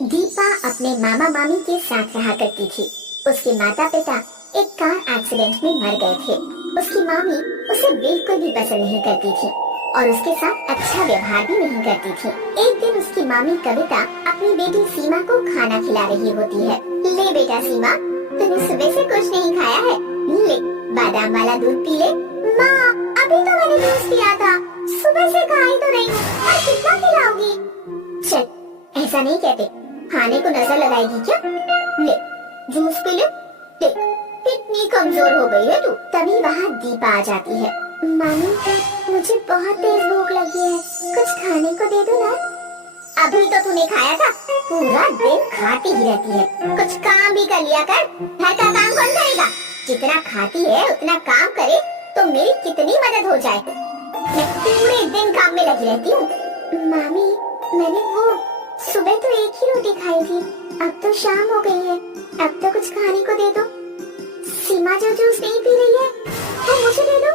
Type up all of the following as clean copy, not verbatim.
दीपा अपने मामा मामी के साथ रहा करती थी। उसके माता पिता एक कार एक्सीडेंट में मर गए थे। उसकी मामी उसे बिल्कुल भी पसंद नहीं करती थी और उसके साथ अच्छा व्यवहार भी नहीं करती थी। एक दिन उसकी मामी कविता अपनी बेटी सीमा को खाना खिला रही होती है। ले बेटा सीमा, तूने सुबह से कुछ नहीं खाया है, ले बादाम वाला दूध पी ले। माँ, अभी तो मैंने जूस पिया था, सुबह से खा ही तो रही हूँ, और कितना खिलाओगी? चल, ऐसा नहीं कहते, खाने को नजर लगाएगी क्या? ले जूस पी ले। देख कितनी कमजोर हो गई है तू। तभी वहाँ दीपा आ जाती है। मामी, मुझे बहुत तेज भूख लगी है, कुछ खाने को दे दो ना। अभी तो तूने खाया था, पूरा दिन खाती ही रहती है, कुछ काम भी कर लिया कर। घर का काम कौन करेगा? जितना खाती है उतना काम करे तो मेरी कितनी मदद हो जाए। मैं पूरे दिन काम में लगी रहती हूँ। मामी, मैंने वो सुबह तो एक ही रोटी खाई थी, अब तो शाम हो गई है, अब तो कुछ खाने को दे दो। सीमा जो जूस नहीं पी रही है वो मुझे दे दो।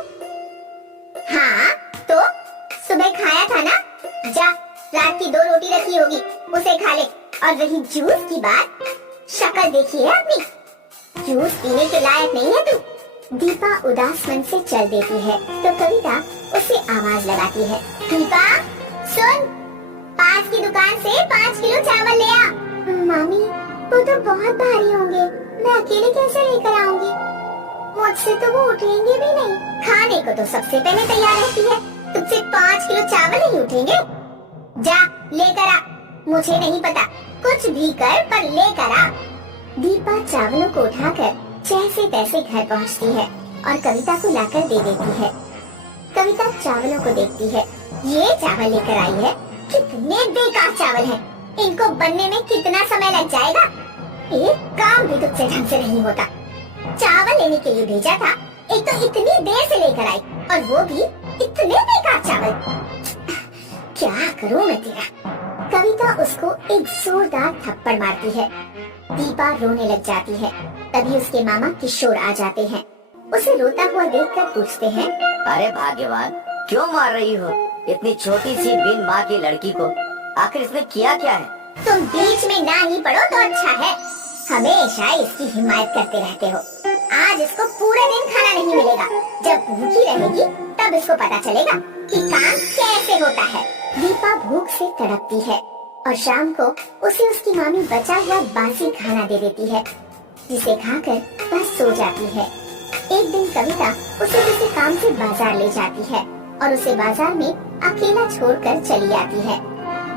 हाँ तो सुबह खाया था ना, जा रात की 2 रोटी रखी होगी उसे खा ले। और रही जूस की बात, शक्ल देखी है अपनी, जूस पीने के लायक नहीं है तू। दीपा उदास मन से चल देती है तो कविता उसे आवाज लगाती है। दीपा सुन, पास की दुकान से 5 किलो चावल ले आ। मामी, वो तो बहुत भारी होंगे, मैं अकेले कैसे लेकर आऊंगी? मुझसे तो वो उठेंगे भी नहीं। खाने को तो सबसे पहले तैयार रहती है, तुझसे 5 किलो चावल नहीं उठेंगे। जा लेकर आ, मुझे नहीं पता, कुछ भी कर पर लेकर आ। दीपा चावलों को उठाकर जैसे तैसे घर पहुंचती है और कविता को लाकर दे देती है। कविता चावलों को देखती है, ये चावल लेकर आई है, कितने बेकार चावल हैं, इनको बनने में कितना समय लग जाएगा? एक काम भी तुझसे ढंग से नहीं होता। चावल लेने के लिए भेजा था, एक तो इतनी देर से लेकर आई और वो भी इतने बेकार चावल। क्या करूं मैं तेरा? कविता उसको एक जोरदार थप्पड़ मारती है। दीपा रोने लग जाती है। तभी उसके मामा किशोर आ जाते हैं। उसे रोता हुआ देखकर पूछते हैं, अरे भाग्यवान, क्यों मार रही हो इतनी छोटी सी बिन माँ की लड़की को? आखिर इसने किया क्या है? तुम बीच में ना ही पड़ो तो अच्छा है, हमेशा इसकी हिमायत करते रहते हो। आज इसको पूरे दिन खाना नहीं मिलेगा, जब भूखी रहेगी तब इसको पता चलेगा कि काम कैसे होता है। दीपा भूख से तड़पती है और शाम को उसे उसकी मामी बचा हुआ बासी खाना दे देती है, जिसे खाकर वह सो जाती है। एक दिन कविता उसे किसी काम से बाजार ले जाती है और उसे बाजार में अकेला छोड़कर चली आती है।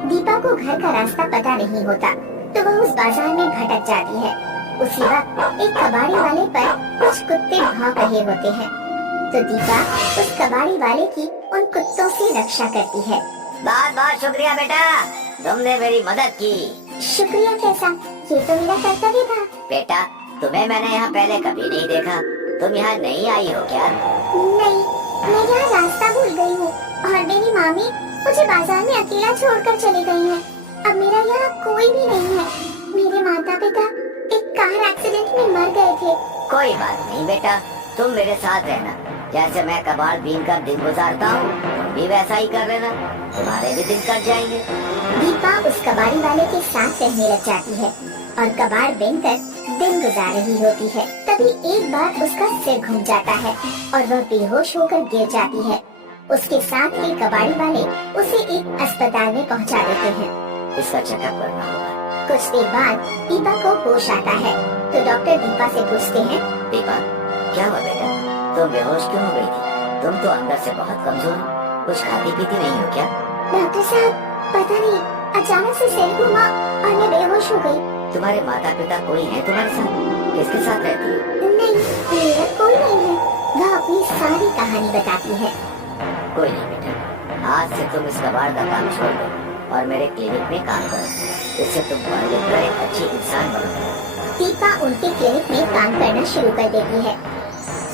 दीपा को घर का रास्ता पता नहीं होता तो वह उस बाजार में भटक जाती है। उसी वक्त एक कबाड़ी वाले पर कुछ कुत्ते भौंक रहे होते हैं तो दीपा उस कबाड़ी वाले की उन कुत्तों से रक्षा करती है। बहुत बहुत शुक्रिया बेटा, तुमने मेरी मदद की। शुक्रिया कैसा, ये तो मेरा कर्तव्य था। बेटा, तुम्हें मैंने यहाँ पहले कभी नहीं देखा, तुम यहाँ नहीं आई हो क्या? नहीं, मैं यहाँ रास्ता भूल गई हूँ और मेरी मामी मुझे बाजार में अकेला छोड़कर चली गई है। अब मेरा यहाँ कोई भी नहीं है। मेरे माता पिता एक कार एक्सीडेंट में मर गए थे। कोई बात नहीं बेटा, तुम मेरे साथ रहना। जैसे मैं कबाड़ बीन कर दिन गुजारता हूँ, तुम भी वैसा ही कर लेना, तुम्हारे भी दिन कट जाएंगे। दीपा उस कबाड़ी वाले के साथ रहने लग जाती है और कबाड़ बीनकर दिन गुजार रही होती है। तभी एक बार उसका सिर घूम जाता है और वह बेहोश होकर गिर जाती है। उसके साथ ही कबाड़ी वाले उसे एक अस्पताल में पहुंचा देते हैं। इसका चेकअप करना होगा। कुछ देर बाद दीपा को होश आता है तो डॉक्टर दीपा से पूछते हैं, दीपा, क्या हुआ बेटा, तुम बेहोश क्यों हो गई थी? तुम तो अंदर से बहुत कमजोर हो, कुछ खाती पीती नहीं हो क्या? डॉक्टर साहब, पता नहीं, अचानक से सिर घूमा और मैं बेहोश हो गई। तुम्हारे माता पिता कोई है तुम्हारे साथ? किसके साथ रहती हो? नहीं, मेरा कोई नहीं है। वह अपनी सारी कहानी बताती है। कोई नहीं बेटा, आज से तुम इस कबाड़ का काम छोड़ दो और मेरे क्लिनिक में काम करो, इससे तुम पढ़ लिख कर एक अच्छी इंसान बनोगे। दीपा उनके क्लिनिक में काम करना शुरू कर देती है।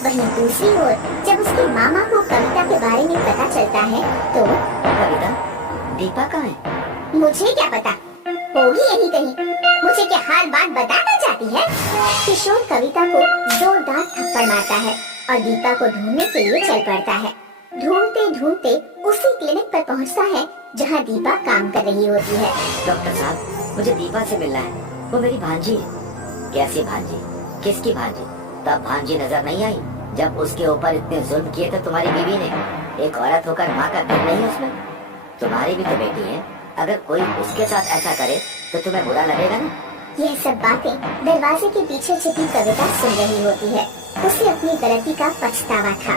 वहीं दूसरी ओर जब उसके मामा को कविता के बारे में पता चलता है तो कविता, दीपा कहाँ है? मुझे क्या पता, होगी यही कहीं। मुझे क्या हर बात बताना चाहती है? किशोर कविता को जोरदार थप्पड़ मारता है और दीपा को ढूंढने के लिए चल पड़ता है। ढूंढते ढूंढते उसी क्लिनिक पर पहुंचता है जहां दीपा काम कर रही होती है। डॉक्टर साहब, मुझे दीपा से मिलना है, वो मेरी भांजी है। कैसी भांजी? किसकी भांजी? तब भांजी नजर नहीं आई जब उसके ऊपर इतने जुल्म किए थे तुम्हारी बीवी ने। एक औरत होकर माँ का दिल नहीं उसमें? तुम्हारी भी तो बेटी है, अगर कोई उसके साथ ऐसा करे तो तुम्हें बुरा लगेगा ना? यह सब बातें दरवाजे के पीछे छिपी कविता सुन रही होती है। उसे अपनी गलती का पछतावा था।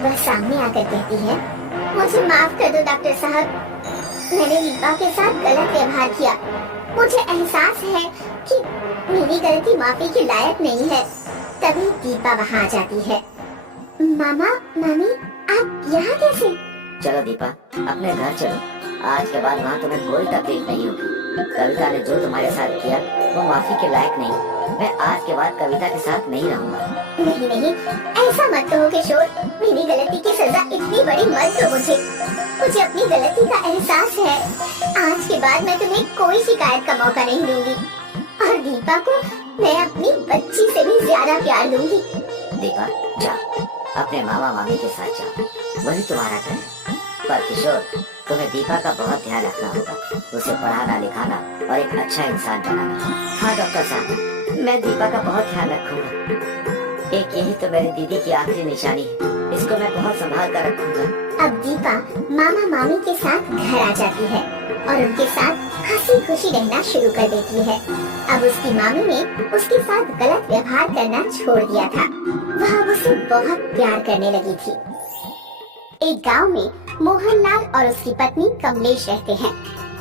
वह सामने आकर कहती है, मुझे माफ कर दो डॉक्टर साहब, मैंने दीपा के साथ गलत व्यवहार किया। मुझे एहसास है कि मेरी गलती माफी के लायक नहीं है। तभी दीपा वहाँ आ जाती है। मामा, मामी, आप यहाँ कैसे? चलो दीपा, अपने घर चलो। आज के बाद वहाँ तुम्हें कोई तकलीफ नहीं होगी। कविता ने जो तुम्हारे साथ किया वो माफी के लायक नहीं। मैं आज के बाद कविता के साथ नहीं रहूँगा। नहीं नहीं, ऐसा मत कहो किशोर। मेरी गलती की सजा इतनी बड़ी मत दो मुझे। मुझे अपनी गलती का एहसास है। आज के बाद मैं तुम्हें कोई शिकायत का मौका नहीं दूंगी और दीपा को मैं अपनी बच्ची से भी ज्यादा प्यार दूंगी। दीपा जाओ, अपने मामा मामी के साथ जाओ, वही तुम्हारा घर है। पर किशोर, तुम्हें दीपा का बहुत ध्यान रखना होगा, उसे पढ़ाना लिखाना और एक अच्छा इंसान बनाना। हाँ डॉक्टर साहब, मैं दीपा का बहुत ध्यान रखूंगा। एक यही तो मेरी दीदी की आखिरी निशानी है, इसको मैं बहुत संभाल कर रखूंगा। अब दीपा मामा मामी के साथ घर आ जाती है और उनके साथ हंसी खुशी रहना शुरू कर देती है। अब उसकी मामी ने उसके साथ गलत व्यवहार करना छोड़ दिया था। वह अब उसे बहुत प्यार करने लगी थी। एक गांव में मोहनलाल और उसकी पत्नी कमलेश रहते हैं।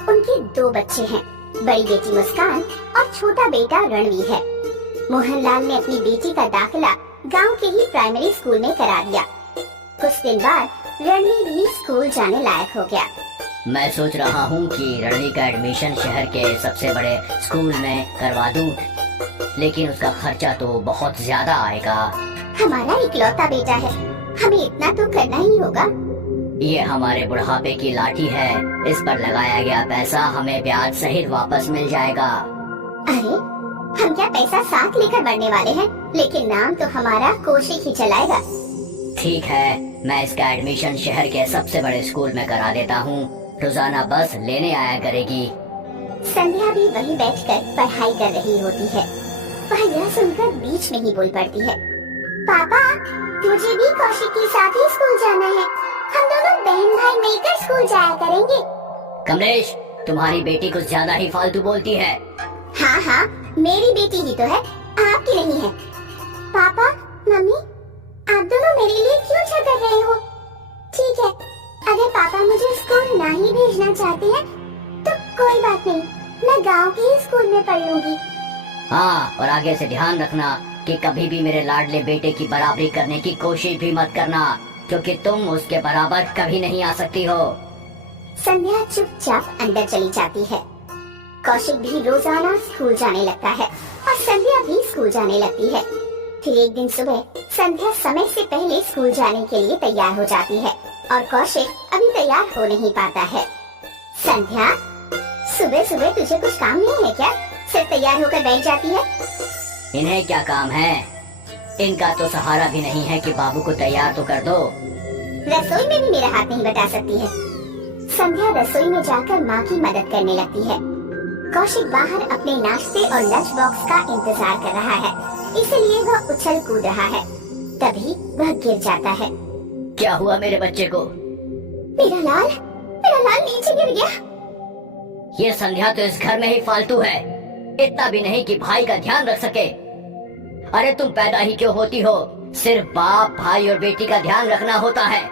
उनके 2 बच्चे हैं, बड़ी बेटी मुस्कान और छोटा बेटा रणवीर है। मोहनलाल ने अपनी बेटी का दाखिला गांव के ही प्राइमरी स्कूल में करा दिया। कुछ दिन बाद रणवीर भी स्कूल जाने लायक हो गया। मैं सोच रहा हूँ कि रणवीर का एडमिशन शहर के सबसे बड़े स्कूल में करवा दूँ, लेकिन उसका खर्चा तो बहुत ज्यादा आएगा। हमारा इकलौता बेटा है, हमें इतना तो करना ही होगा। ये हमारे बुढ़ापे की लाठी है, इस पर लगाया गया पैसा हमें ब्याज सहित वापस मिल जाएगा। अरे, हम क्या पैसा साथ लेकर बढ़ने वाले हैं, लेकिन नाम तो हमारा कौशिक ही चलाएगा। ठीक है, मैं इसका एडमिशन शहर के सबसे बड़े स्कूल में करा देता हूँ। रोजाना बस लेने आया करेगी। संध्या भी वहीं बैठकर पढ़ाई कर रही होती है। वह यह सुनकर बीच में ही बोल पड़ती है, पापा, मुझे भी कौशिक के साथ ही स्कूल जाना है। हम दोनों बहन भाई मिलकर स्कूल जाया करेंगे। कमलेश, तुम्हारी बेटी कुछ ज्यादा ही फालतू बोलती है। हाँ हाँ, मेरी बेटी ही तो है, आपकी नहीं है। पापा, मम्मी, आप दोनों मेरे लिए क्यों झगड़ रहे हो? ठीक है, अगर पापा मुझे स्कूल ना ही भेजना चाहते हैं तो कोई बात नहीं, मैं गांव के ही स्कूल में पढ़ लूंगी। हाँ, और आगे से ध्यान रखना कि कभी भी मेरे लाडले बेटे की बराबरी करने की कोशिश भी मत करना, क्योंकि तुम उसके बराबर कभी नहीं आ सकती हो। संध्या चुपचाप अंदर चली जाती है। कौशिक भी रोजाना स्कूल जाने लगता है और संध्या भी स्कूल जाने लगती है। फिर एक दिन सुबह संध्या समय से पहले स्कूल जाने के लिए तैयार हो जाती है और कौशिक अभी तैयार हो नहीं पाता है। संध्या, सुबह सुबह तुझे कुछ काम नहीं है क्या? सिर्फ तैयार होकर बैठ जाती है। इन्हें क्या काम है? इनका तो सहारा भी नहीं है कि बाबू को तैयार तो कर दो। रसोई में भी मेरा हाथ नहीं बटा सकती है। संध्या रसोई में जाकर माँ की मदद करने लगती है। कौशिक बाहर अपने नाश्ते और लंच बॉक्स का इंतजार कर रहा है, इसलिए वह उछल कूद रहा है। तभी वह गिर जाता है। क्या हुआ मेरे बच्चे को? मेरा लाल नीचे गिर गया। ये संध्या तो इस घर में ही फालतू है, इतना भी नहीं कि भाई का ध्यान रख सके। अरे तुम पैदा ही क्यों होती हो? सिर्फ बाप, भाई और बेटी का ध्यान रखना होता है।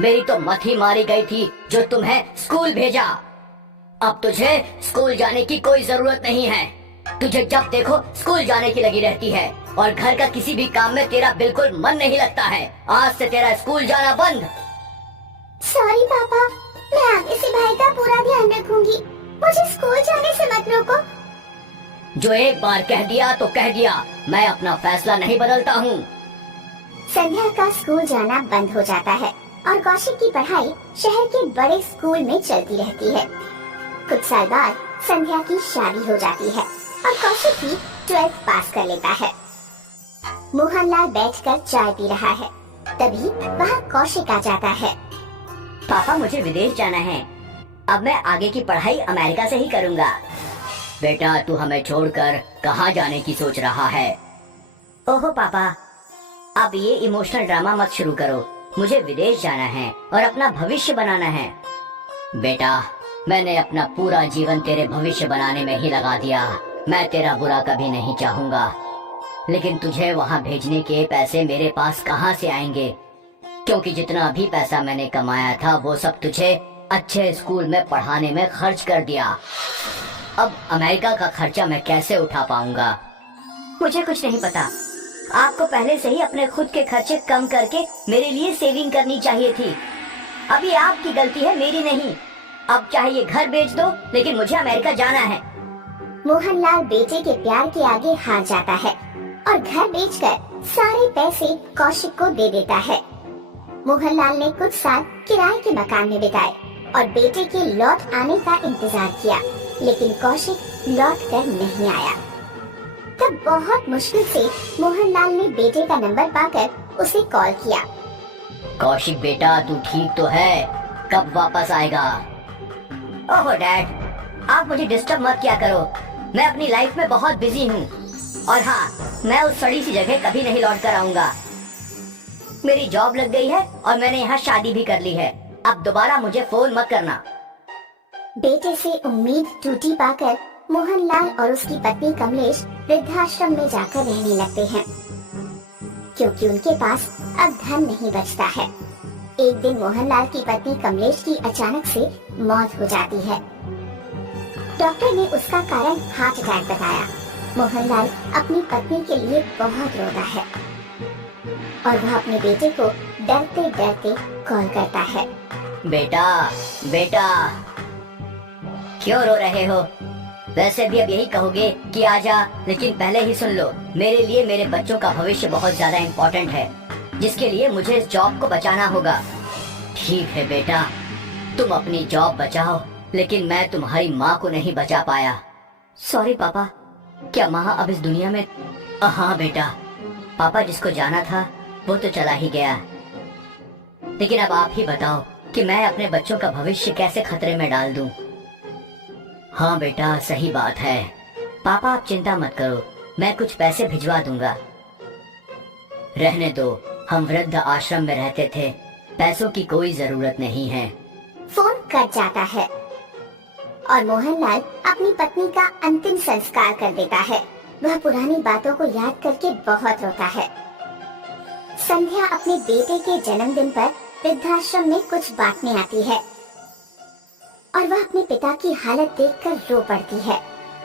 मेरी तो मती मारी गई थी जो तुम्हें स्कूल भेजा। अब तुझे स्कूल जाने की कोई जरूरत नहीं है। तुझे जब देखो स्कूल जाने की लगी रहती है और घर का किसी भी काम में तेरा बिल्कुल मन नहीं लगता है। आज से तेरा स्कूल जाना बंद। सॉरी पापा, मैं आगे से भाई का पूरा ध्यान रखूंगी। मुझे स्कूल जाने से मत रोको। जो एक बार कह दिया तो कह दिया, मैं अपना फैसला नहीं बदलता हूँ। संध्या का स्कूल जाना बंद हो जाता है और कौशिक की पढ़ाई शहर के बड़े स्कूल में चलती रहती है। कुछ साल बाद संध्या की शादी हो जाती है और कौशिक भी 12th पास कर लेता है। मोहनलाल बैठकर चाय पी रहा है, तभी वहाँ कौशिक आ जाता है। पापा, मुझे विदेश जाना है। अब मैं आगे की पढ़ाई अमेरिका से ही करूँगा। बेटा तू हमें छोड़कर कहाँ जाने की सोच रहा है? ओहो पापा, अब ये इमोशनल ड्रामा मत शुरू करो। मुझे विदेश जाना है और अपना भविष्य बनाना है। बेटा, मैंने अपना पूरा जीवन तेरे भविष्य बनाने में ही लगा दिया। मैं तेरा बुरा कभी नहीं चाहूंगा, लेकिन तुझे वहाँ भेजने के पैसे मेरे पास कहाँ से आएंगे? क्योंकि जितना भी पैसा मैंने कमाया था वो सब तुझे अच्छे स्कूल में पढ़ाने में खर्च कर दिया। अब अमेरिका का खर्चा मैं कैसे उठा पाऊंगा? मुझे कुछ नहीं पता। आपको पहले से ही अपने खुद के खर्चे कम करके मेरे लिए सेविंग करनी चाहिए थी। अब ये आपकी गलती है, मेरी नहीं। अब चाहे ये घर बेच दो, लेकिन मुझे अमेरिका जाना है। मोहनलाल बेटे के प्यार के आगे हार जाता है और घर बेचकर सारे पैसे कौशिक को दे देता है। मोहनलाल ने कुछ साल किराए के मकान में बिताए और बेटे के लौट आने का इंतजार किया, लेकिन कौशिक लौट कर नहीं आया। तब बहुत मुश्किल से मोहनलाल ने बेटे का नंबर पाकर उसे कॉल किया। कौशिक बेटा, तू ठीक तो है? कब वापस आएगा? ओहो डैड, आप मुझे डिस्टर्ब मत किया करो। मैं अपनी लाइफ में बहुत बिजी हूँ। और हाँ, मैं उस सड़ी सी जगह कभी नहीं लौट कर आऊंगा। मेरी जॉब लग गई है और मैंने यहाँ शादी भी कर ली है। अब दोबारा मुझे फोन मत करना। बेटे से उम्मीद टूटी पाकर मोहनलाल और उसकी पत्नी कमलेश वृद्धाश्रम में जाकर रहने लगते हैं, क्योंकि उनके पास अब धन नहीं बचता है। एक दिन मोहनलाल की पत्नी कमलेश की अचानक से मौत हो जाती है। डॉक्टर ने उसका कारण हार्ट अटैक बताया। मोहनलाल अपनी पत्नी के लिए बहुत रोता है और वह अपने बेटे को डरते डरते कॉल करता है। बेटा, बेटा, क्यों रो रहे हो? वैसे भी अब यही कहोगे कि आजा, लेकिन पहले ही सुन लो, मेरे लिए मेरे बच्चों का भविष्य बहुत ज्यादा इम्पोर्टेंट है, जिसके लिए मुझे इस जॉब को बचाना होगा। ठीक है बेटा, तुम अपनी जॉब बचाओ, लेकिन मैं तुम्हारी माँ को नहीं बचा पाया। सॉरी पापा, क्या माँ अब इस दुनिया में? हाँ बेटा, पापा जिसको जाना था वो तो चला ही गया, लेकिन अब आप ही बताओ कि मैं अपने बच्चों का भविष्य कैसे खतरे में डाल दूं? हाँ बेटा, सही बात है। पापा आप चिंता मत करो, मैं कुछ पैसे भिजवा दूंगा। रहने दो, हम वृद्ध आश्रम में रहते थे, पैसों की कोई जरूरत नहीं है। फोन कट जाता है और मोहनलाल अपनी पत्नी का अंतिम संस्कार कर देता है। वह पुरानी बातों को याद करके बहुत रोता है। संध्या अपने बेटे के जन्मदिन पर वृद्धाश्रम में कुछ बांटने आती है और वह अपने पिता की हालत देखकर रो पड़ती है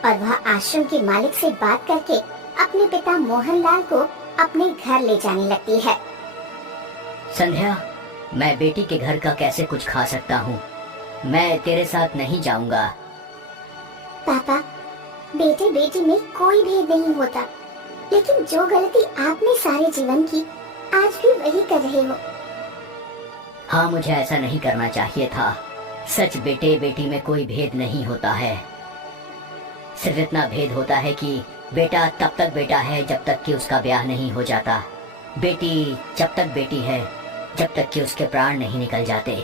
और वह आश्रम के मालिक से बात करके अपने पिता मोहनलाल को अपने घर ले जाने लगती है। संध्या, मैं बेटी के घर का कैसे कुछ खा सकता हूँ? मैं तेरे साथ नहीं जाऊंगा। पापा, बेटे बेटी में कोई भेद नहीं होता, लेकिन जो गलती आपने सारे जीवन की आज भी वही कर रहे हो। हाँ, मुझे ऐसा नहीं करना चाहिए था। सच, बेटे बेटी में कोई भेद नहीं होता है। सिर्फ इतना भेद होता है कि बेटा तब तक बेटा है जब तक कि उसका ब्याह नहीं हो जाता, बेटी जब तक बेटी है जब तक कि उसके प्राण नहीं निकल जाते।